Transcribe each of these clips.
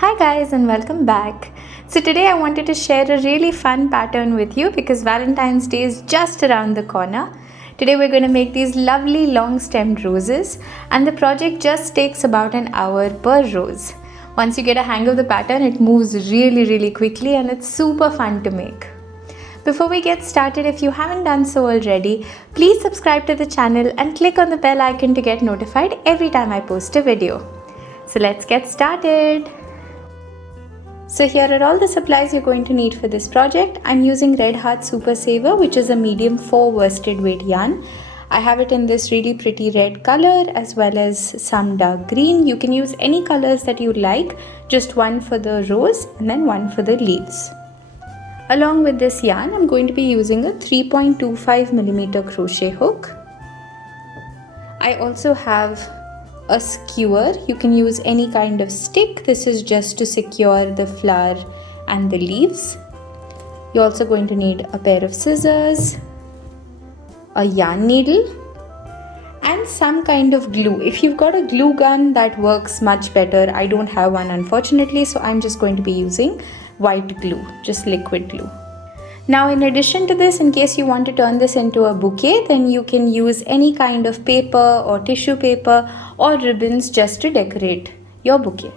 Hi guys and welcome back. So today I wanted to share a really fun pattern with you because Valentine's Day is just around the corner. Today we're going to make these lovely long stemmed roses and the project just takes about an hour per rose. Once you get a hang of the pattern, it moves really quickly and it's super fun to make. Before we get started, if you haven't done so already, please subscribe to the channel and click on the bell icon to get notified every time I post a video. So let's get started. So here are all the supplies you're going to need for this project. I'm using Red Heart Super Saver, which is a medium 4 worsted weight yarn. I have it in this really pretty red color as well as some dark green. You can use any colors that you like, just one for the rose and then one for the leaves. Along with this yarn, I'm going to be using a 3.25mm crochet hook. I also have a skewer. You can use any kind of stick. This is just to secure the flower and the leaves. You're also going to need a pair of scissors, a yarn needle, and some kind of glue. If you've got a glue gun, that works much better. I don't have one unfortunately, so I'm just going to be using white glue, just liquid glue. Now in addition to this, in case you want to turn this into a bouquet, then you can use any kind of paper or tissue paper or ribbons just to decorate your bouquet.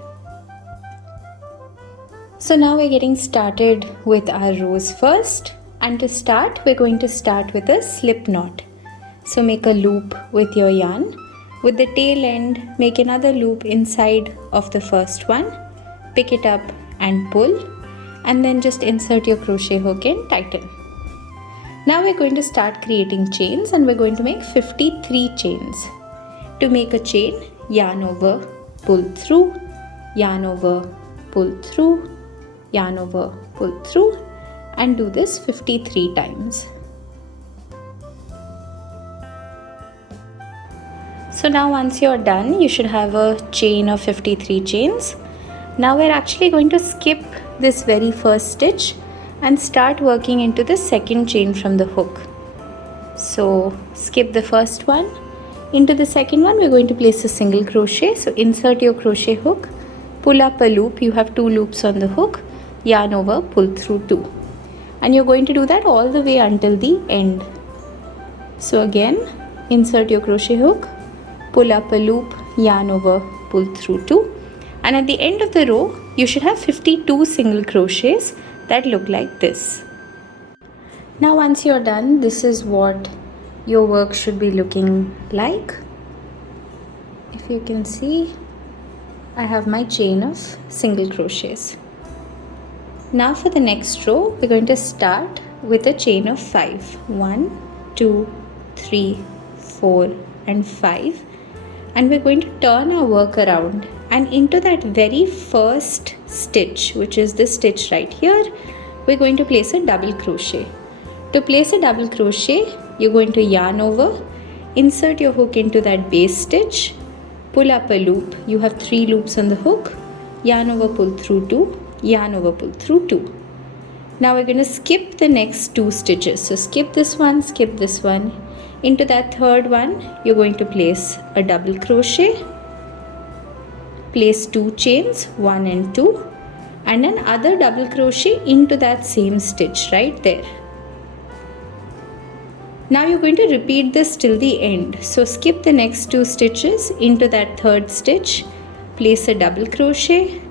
So now we're getting started with our rose first, and to start we're going to start with a slip knot. So make a loop with your yarn. With the tail end, make another loop inside of the first one, pick it up and pull, and then just insert your crochet hook and tighten. Now we're going to start creating chains and we're going to make 53 chains. To make a chain, yarn over, pull through, yarn over, pull through, yarn over, pull through, and do this 53 times. So now once you're done, you should have a chain of 53 chains. Now we're actually going to skip this very first stitch and start working into the second chain from the hook. So skip the first one. Into the second one we're going to place a single crochet. So insert your crochet hook, pull up a loop. You have 2 loops on the hook, yarn over, pull through 2, and you're going to do that all the way until the end. So again, insert your crochet hook, pull up a loop, yarn over, pull through 2, and at the end of the row you should have 52 single crochets that look like this. Now once you're done, this is what your work should be looking like. If you can see, I have my chain of single crochets. Now for the next row, we're going to start with a chain of 5. 1, 2, 3, 4 and 5, and we're going to turn our work around, and into that very first stitch, which is this stitch right here, we're going to place a double crochet. To place a double crochet, you're going to yarn over, insert your hook into that base stitch, pull up a loop. You have 3 loops on the hook, yarn over, pull through 2, yarn over, pull through 2. Now we're going to skip the next 2 stitches. So skip this one, skip this one. Into that third one, you're going to place a double crochet, place 2 chains, 1 and 2, and another double crochet into that same stitch right there. Now you're going to repeat this till the end. So skip the next 2 stitches, into that third stitch, place a double crochet,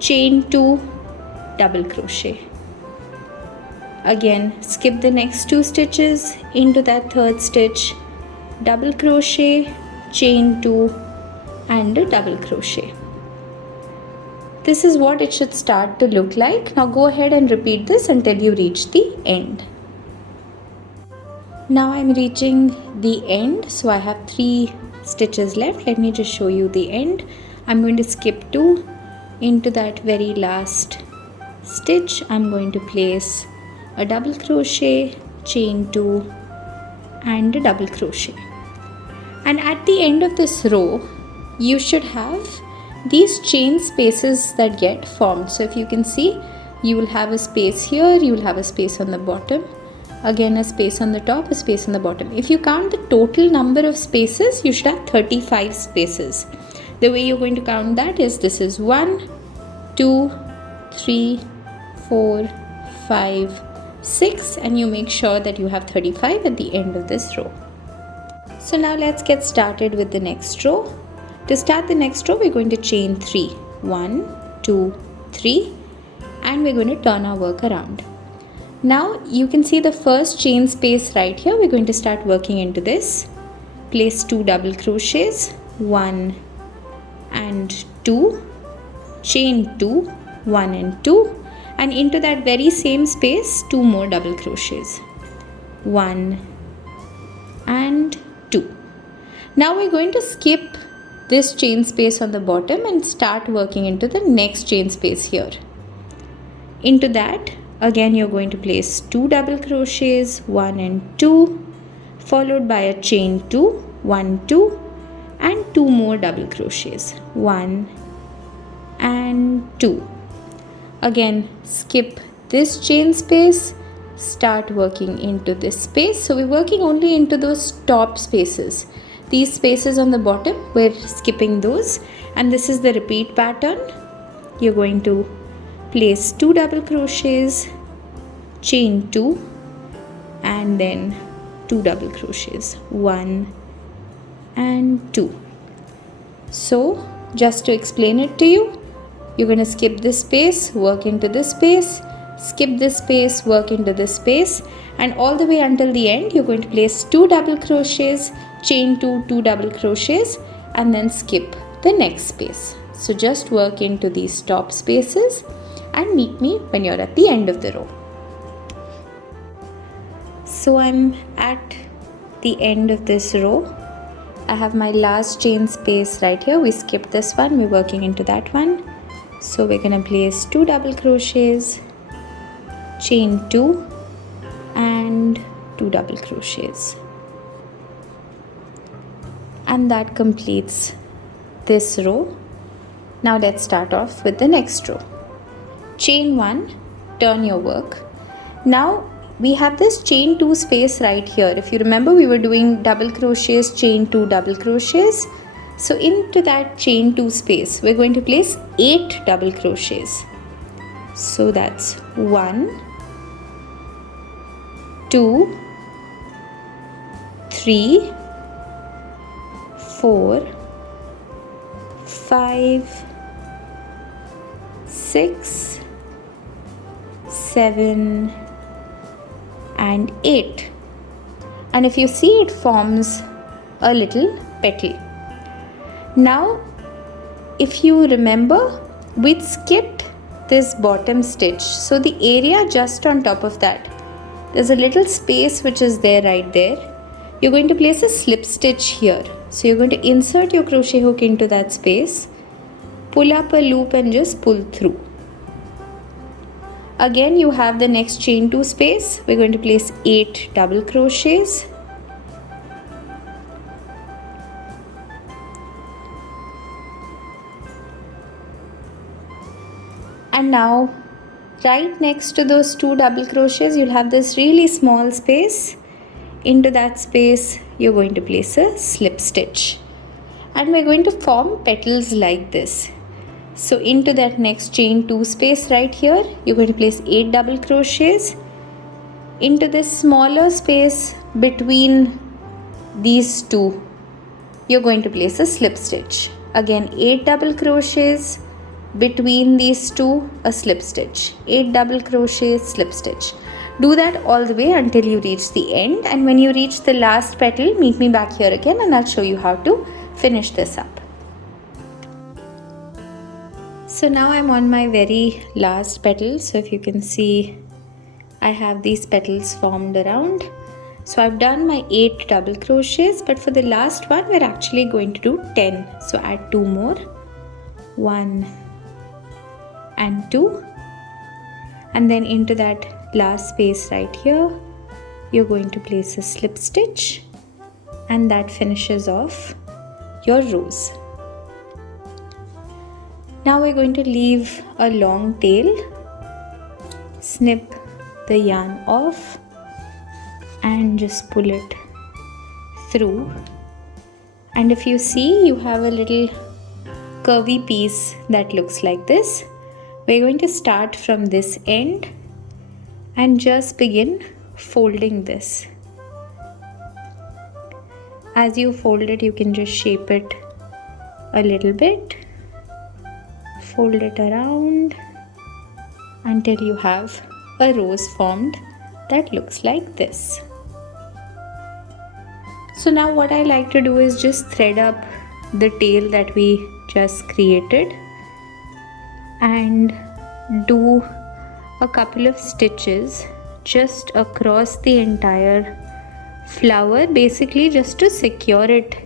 chain 2, double crochet. Again, skip the next 2 stitches, into that third stitch, double crochet, chain 2, and a double crochet. This is what it should start to look like. Now go ahead and repeat this until you reach the end. Now I'm reaching the end, so I have 3 stitches left. Let me just show you the end. I'm going to skip 2. Into that very last stitch, I'm going to place a double crochet, chain 2, and a double crochet. And at the end of this row, you should have these chain spaces that get formed. So if you can see, you will have a space here, you will have a space on the bottom, again a space on the top, a space on the bottom. If you count the total number of spaces, you should have 35 spaces. The way you're going to count that is, this is 1, 2, 3, 4, 5, 6, and you make sure that you have 35 at the end of this row. So now let's get started with the next row. To start the next row, we're going to chain 3. 1, 2, 3, and we're going to turn our work around. Now you can see the first chain space right here. We're going to start working into this. Place 2 double crochets, 1 and 2, chain 2, 1 and 2, and into that very same space 2 more double crochets, 1 and 2. Now we're going to skip this chain space on the bottom and start working into the next chain space here. Into that again you're going to place 2 double crochets, 1 and 2, followed by a chain 2, 1, 2, and 2 more double crochets, 1 and 2. Again skip this chain space, start working into this space. So we're working only into those top spaces. These spaces on the bottom, we're skipping those, and this is the repeat pattern. You're going to place 2 double crochets, chain 2, and then 2 double crochets, 1 and 2. So just to explain it to you, you're going to skip this space, work into this space, skip this space, work into this space, and all the way until the end you're going to place 2 double crochets, chain 2, 2 double crochets, and then skip the next space. So just work into these top spaces and meet me when you're at the end of the row. So I'm at the end of this row. I have my last chain space right here. We skipped this one, we're working into that one. So we're going to place 2 double crochets, chain 2, and 2 double crochets. And that completes this row. Now let's start off with the next row. Chain 1, turn your work. Now we have this chain 2 space right here. If you remember, we were doing double crochets, chain 2 double crochets. So into that chain 2 space, we're going to place 8 double crochets. So that's 1, 2, 3, 4, 5, 6, 7, and 8. And if you see, it forms a little petal. Now if you remember, we skipped this bottom stitch, so the area just on top of that, there's a little space which is there right there. You're going to place a slip stitch here. So you're going to insert your crochet hook into that space, pull up a loop and just pull through. Again you have the next chain 2 space. We're going to place 8 double crochets. And now right next to those 2 double crochets you'll have this really small space. Into that space you're going to place a slip stitch, and we're going to form petals like this. So into that next chain 2 space right here, you're going to place 8 double crochets. Into this smaller space between these two, you're going to place a slip stitch. Again 8 double crochets, between these two a slip stitch, 8 double crochets, slip stitch. Do that all the way until you reach the end, and when you reach the last petal, meet me back here again and I'll show you how to finish this up. So now I'm on my very last petal. So if you can see, I have these petals formed around. So I've done my 8 double crochets, but for the last one we're actually going to do 10. So add 2 more, 1 and 2, and then into that last space right here you're going to place a slip stitch, and that finishes off your rows. Now we're going to leave a long tail, snip the yarn off and just pull it through, and if you see, you have a little curvy piece that looks like this. We're going to start from this end and just begin folding this. As you fold it, you can just shape it a little bit, fold it around until you have a rose formed that looks like this. So now what I like to do is just thread up the tail that we just created and do a couple of stitches just across the entire flower, basically just to secure it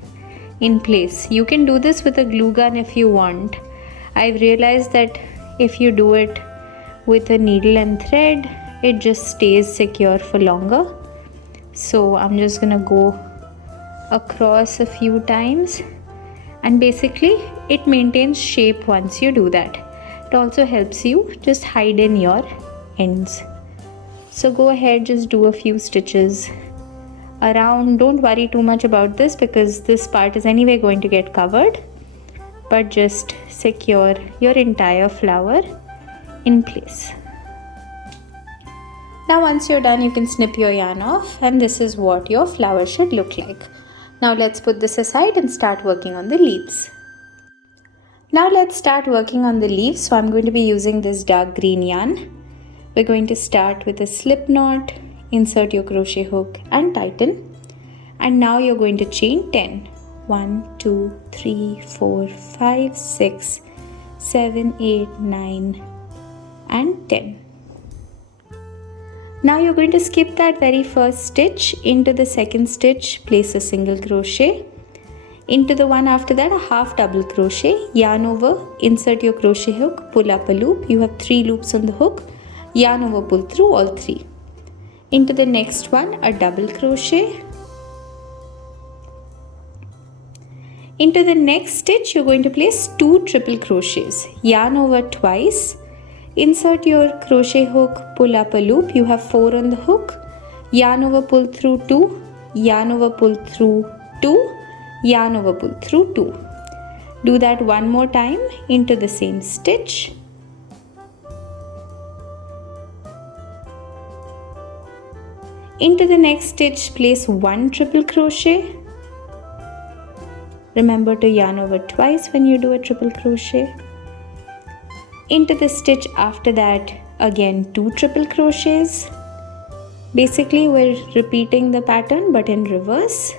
in place. You can do this with a glue gun if you want. I've realized that if you do it with a needle and thread, it just stays secure for longer. So I'm just gonna go across a few times, and basically it maintains shape once you do that. It also helps you just hide in your ends. So go ahead, just do a few stitches around. Don't worry too much about this because this part is anyway going to get covered, but just secure your entire flower in place. Now once you're done, you can snip your yarn off, and this is what your flower should look like. Now let's put this aside and start working on the leaves. Now let's start working on the leaves. So I'm going to be using this dark green yarn. We're going to start with a slip knot, insert your crochet hook and tighten. And now you're going to chain 10. 1, 2, 3, 4, 5, 6, 7, 8, 9 and 10. Now you're going to skip that very first stitch. Into the second stitch, place a single crochet. Into the one after that, a half double crochet, yarn over, insert your crochet hook, pull up a loop. You have 3 loops on the hook, yarn over, pull through all 3. Into the next one, a double crochet. Into the next stitch, you're going to place 2 triple crochets, yarn over twice. Insert your crochet hook, pull up a loop. You have 4 on the hook, yarn over, pull through 2, yarn over, pull through 2, yarn over, pull through 2. Do that one more time into the same stitch. Into the next stitch, place 1 triple crochet. Remember to yarn over twice when you do a triple crochet. Into the stitch after that, again 2 triple crochets. Basically we're repeating the pattern but in reverse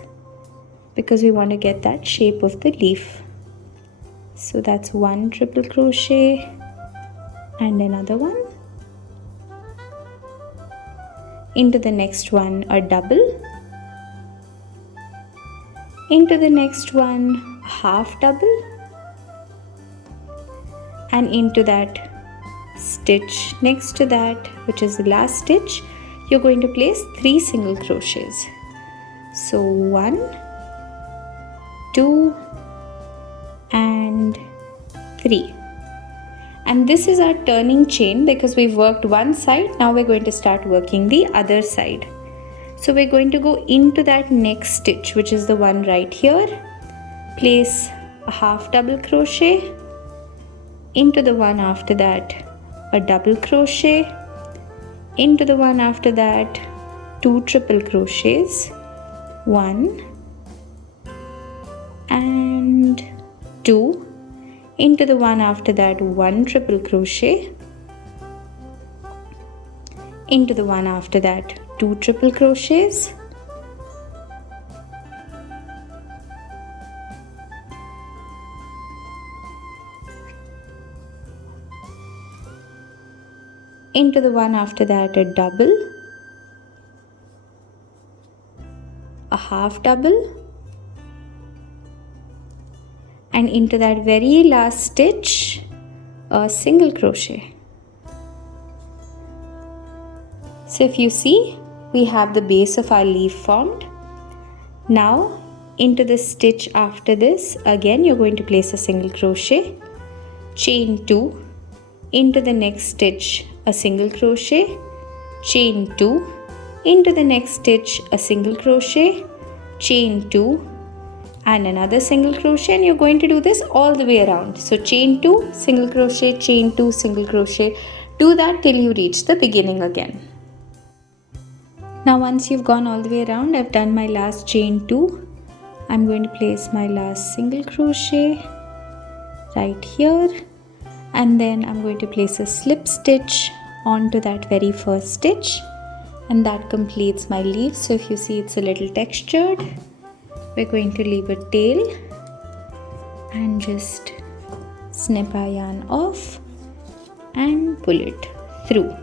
because we want to get that shape of the leaf. So that's 1 triple crochet and another one. Into the next one, a double. Into the next one, a half double. And into that stitch next to that, which is the last stitch, you're going to place 3 single crochets. So 1, 2 and 3. And this is our turning chain because we've worked one side. Now we're going to start working the other side. So we're going to go into that next stitch, which is the one right here. Place a half double crochet. Into the one after that, a double crochet. Into the one after that, 2 triple crochets. 1 and 2. Into the one after that, 1 triple crochet. Into the one after that, 2 triple crochets. Into the one after that, a double, a half double, and into that very last stitch, a single crochet. So if you see, we have the base of our leaf formed. Now into the stitch after this, again you're going to place a single crochet, chain 2, into the next stitch a single crochet, chain 2, into the next stitch a single crochet, chain 2, and another single crochet, and you're going to do this all the way around. So chain 2, single crochet, chain 2, single crochet. Do that till you reach the beginning again. Now once you've gone all the way around, I've done my last chain 2. I'm going to place my last single crochet right here, and then I'm going to place a slip stitch onto that very first stitch, and that completes my leaf. So if you see it's a little textured, we're going to leave a tail and just snip our yarn off and pull it through.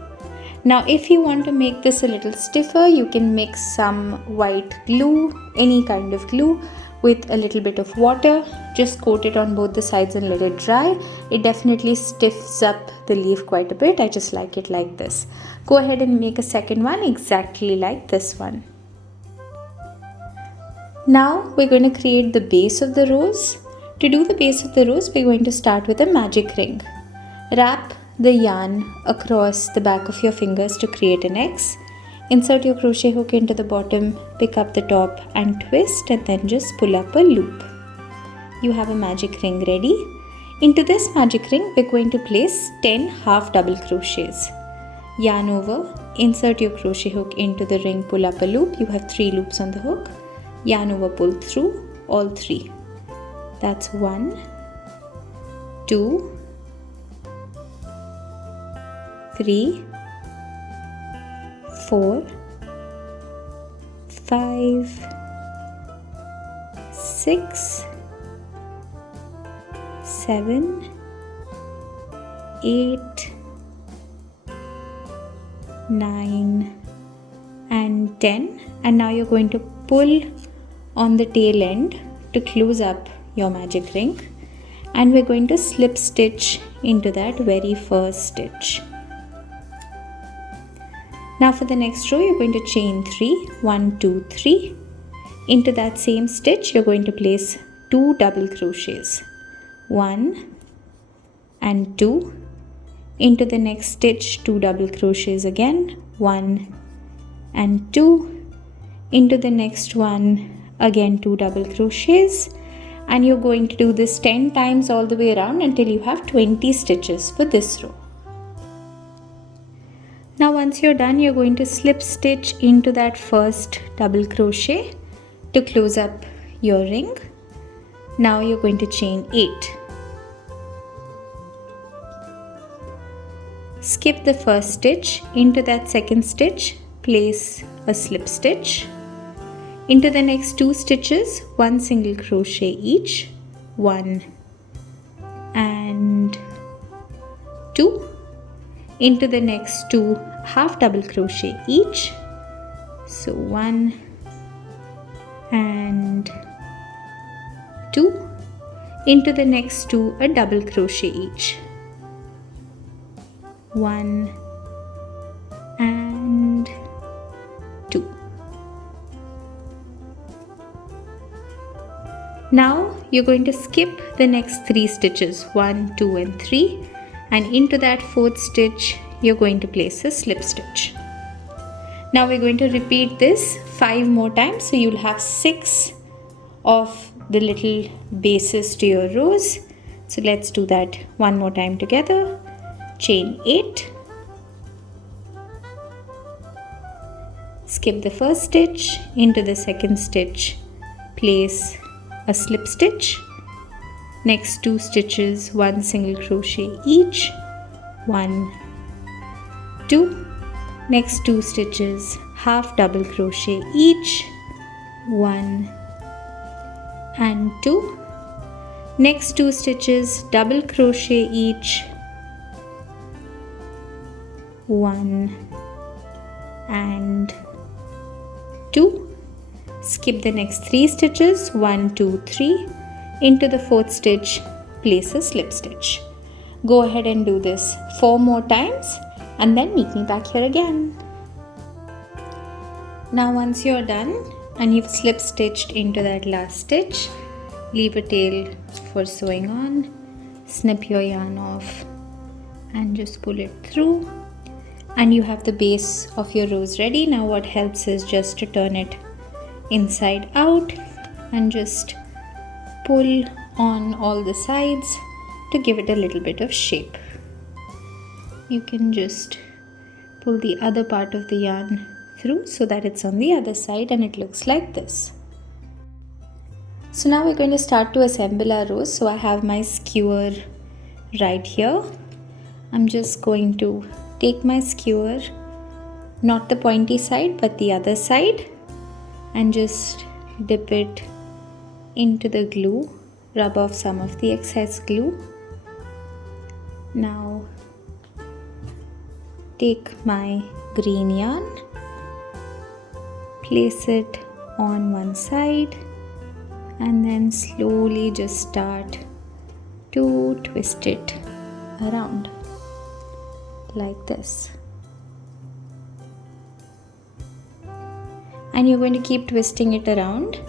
Now if you want to make this a little stiffer, you can mix some white glue, any kind of glue, with a little bit of water. Just coat it on both the sides and let it dry. It definitely stiffs up the leaf quite a bit. I just like it like this. Go ahead and make a second one exactly like this one. Now we're going to create the base of the rose. To do the base of the rose, we're going to start with a magic ring. Wrap the yarn across the back of your fingers to create an X. Insert your crochet hook into the bottom, pick up the top and twist, and then just pull up a loop. You have a magic ring ready. Into this magic ring, we're going to place 10 half double crochets. Yarn over, insert your crochet hook into the ring, pull up a loop. You have 3 loops on the hook. Yarn over, pull through all 3. That's 1, 2, 3, 4, 5, 6, 7, 8, 9 and 10. And now you're going to pull on the tail end to close up your magic ring, and we're going to slip stitch into that very first stitch. Now for the next row, you're going to chain 3, 1, 2, 3. Into that same stitch, you're going to place 2 double crochets, 1 and 2. Into the next stitch, 2 double crochets again, 1 and 2. Into the next one, again 2 double crochets, and you're going to do this 10 times all the way around until you have 20 stitches for this row. Now once you're done, you're going to slip stitch into that first double crochet to close up your ring. Now you're going to chain 8. Skip the first stitch. Into that second stitch, place a slip stitch. Into the next 2 stitches, 1 single crochet each, 1 and 2. Into the next 2 half double crochet each, so 1 and 2. Into the next 2 a double crochet each, 1 and 2. Now you're going to skip the next 3 stitches, 1, 2 and 3, and into that 4th stitch you're going to place a slip stitch. Now we're going to repeat this 5 more times, so you'll have 6 of the little bases to your rose. So let's do that one more time together. Chain 8, skip the first stitch, into the second stitch place a slip stitch, next 2 stitches 1 single crochet each, 1, 2, next 2 stitches half double crochet each, 1 and 2, next 2 stitches double crochet each, 1 and 2, skip the next 3 stitches, 1, 2, 3, into the 4th stitch place a slip stitch. Go ahead and do this 4 more times and then meet me back here again. Now once you're done and you've slip stitched into that last stitch, leave a tail for sewing on, snip your yarn off and just pull it through, and you have the base of your rose ready. Now what helps is just to turn it inside out and just pull on all the sides to give it a little bit of shape. You can just pull the other part of the yarn through so that it's on the other side and it looks like this. So now we're going to start to assemble our rose. So I have my skewer right here. I'm just going to take my skewer, not the pointy side but the other side, and just dip it into the glue, rub off some of the excess glue. Now take my green yarn, place it on one side, and then slowly just start to twist it around like this. And you're going to keep twisting it around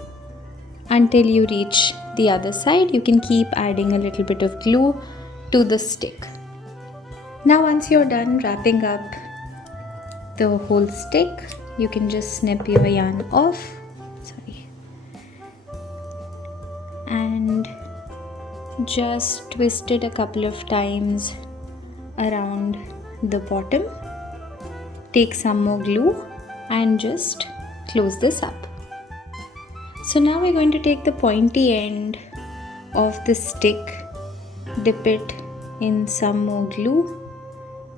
until you reach the other side. You can keep adding a little bit of glue to the stick. Now once you're done wrapping up the whole stick, you can just snip your yarn off. And just twist it a couple of times around the bottom. Take some more glue and just close this up. So now we're going to take the pointy end of the stick, dip it in some more glue,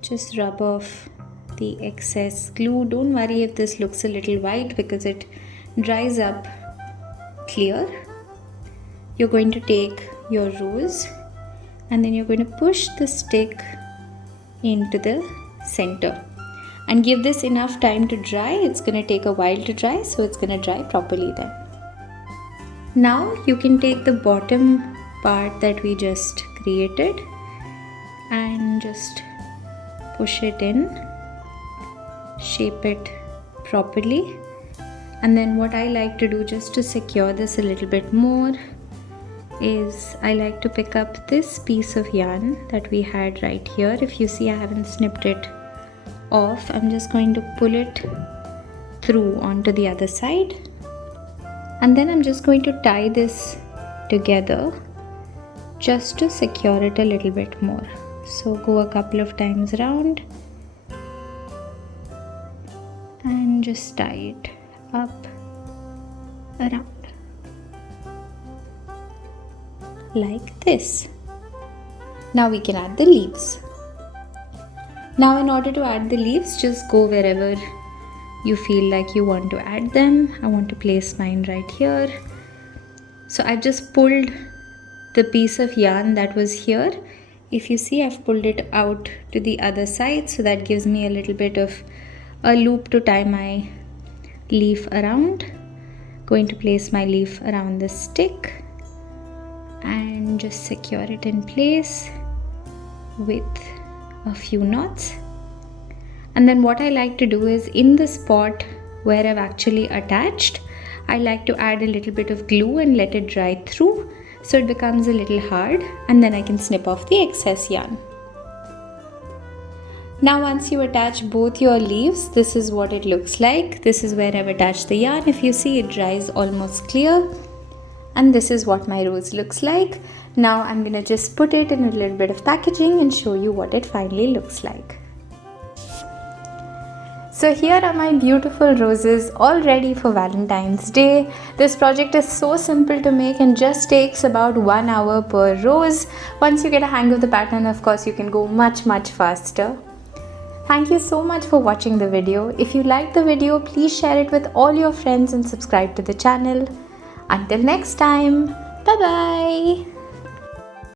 just rub off the excess glue. Don't worry if this looks a little white because it dries up clear. You're going to take your rose and then you're going to push the stick into the center and give this enough time to dry. It's going to take a while to dry, so it's going to dry properly then. Now you can take the bottom part that we just created and just push it in, shape it properly. And then what I like to do just to secure this a little bit more is I like to pick up this piece of yarn that we had right here. If you see, I haven't snipped it off. I'm just going to pull it through onto the other side, and then I'm just going to tie this together just to secure it a little bit more. So go a couple of times around and just tie it up around like this. Now we can add the leaves. Now in order to add the leaves, just go wherever you feel like you want to add them. I want to place mine right here. So I've just pulled the piece of yarn that was here. If you see, I've pulled it out to the other side, so that gives me a little bit of a loop to tie my leaf around. Going to place my leaf around the stick and just secure it in place with a few knots. And then what I like to do is, in the spot where I've actually attached, I like to add a little bit of glue and let it dry through so it becomes a little hard, and then I can snip off the excess yarn. Now once you attach both your leaves, this is what it looks like. This is where I've attached the yarn. If you see, it dries almost clear. And this is what my rose looks like. Now I'm gonna just put it in a little bit of packaging and show you what it finally looks like. So here are my beautiful roses all ready for Valentine's Day. This project is so simple to make and just takes about 1 hour per rose. Once you get a hang of the pattern, of course, you can go much faster. Thank you so much for watching the video. If you liked the video, please share it with all your friends and subscribe to the channel. Until next time, bye bye.